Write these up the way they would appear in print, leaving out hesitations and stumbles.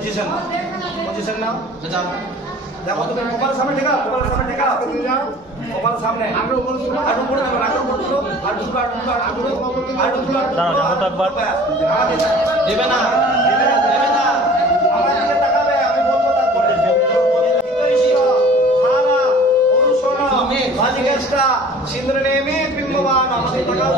Position now जा देखो तो कपाल सामने टेका कपाल सामने आगे ऊपर দাঁড়াও তো একবার देबे ना আমার দিকে তাকাবে আমি বলবো তারপরে ধারা অনুসরণ বাজিকাষ্টা সিন্দুর নেমে বিম্ববান আমাদের তাকাও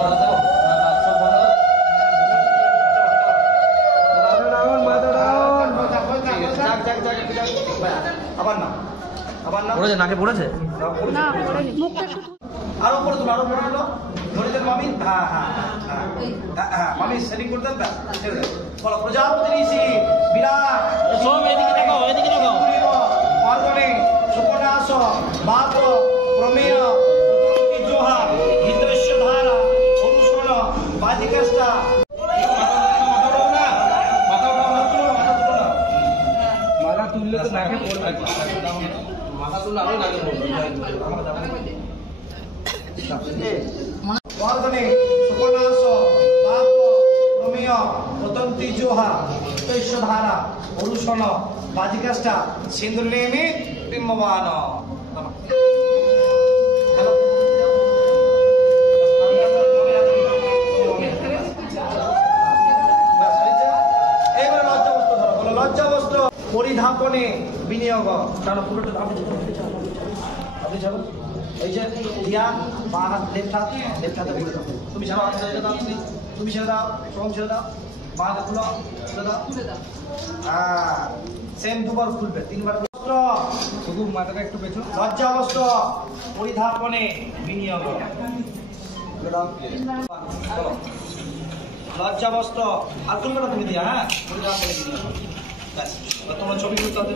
আবার না পড়েছে নাকে পড়েছে না মুখটা আরো পড়ে তুলো ধরে দেন মামি হ্যাঁ মামি সেটিং করে দেন বলো প্রজাপতি ঋষি বিরাট সব এদিকে দেখাও পার্বণে সুপর্ণাস বাত প্রমেয় জোহা হিতৈষ্য ধারা অনুসরণ বাজিকাষ্টা মাথা তুললে তো নাকে পড়বে মাথা তুললে আরো নাকে পড়বে পার্বণে সুপর্ণাস বাত প্রমেয় প্রতন্তি জোহা হিতৈষ্য ধারা অনুসরণ বাজিকাষ্টা সিন্দুর নেমে বিম্ববান লজ্জাবস্ত্র পরিধাপনে বিনিয়োগ টানো পুরোটা আপনি ছাড়ো এই যে দিয়া বা হাত লেফট হাতে খুলে দাও তুমি ছাড়ো হাত ছেড়ে দাও তুমি ছেড়ে দাও সোম ছেড়ে দাও বা হাত খুলে দাও হ্যাঁ সেম দুবার খুলবে তিনবার বস্ত্র শুধু মাথাটা একটু পেছো লজ্জাবস্ত্র পরিধাপনে বিনিয়োগ লজ্জাবস্ত্র আর খুলবে না তুমি দিয়া হ্যাঁ পরিধাপনে বিনিয়োগ ব্যাস তোমার ছবি তুলতে হবে।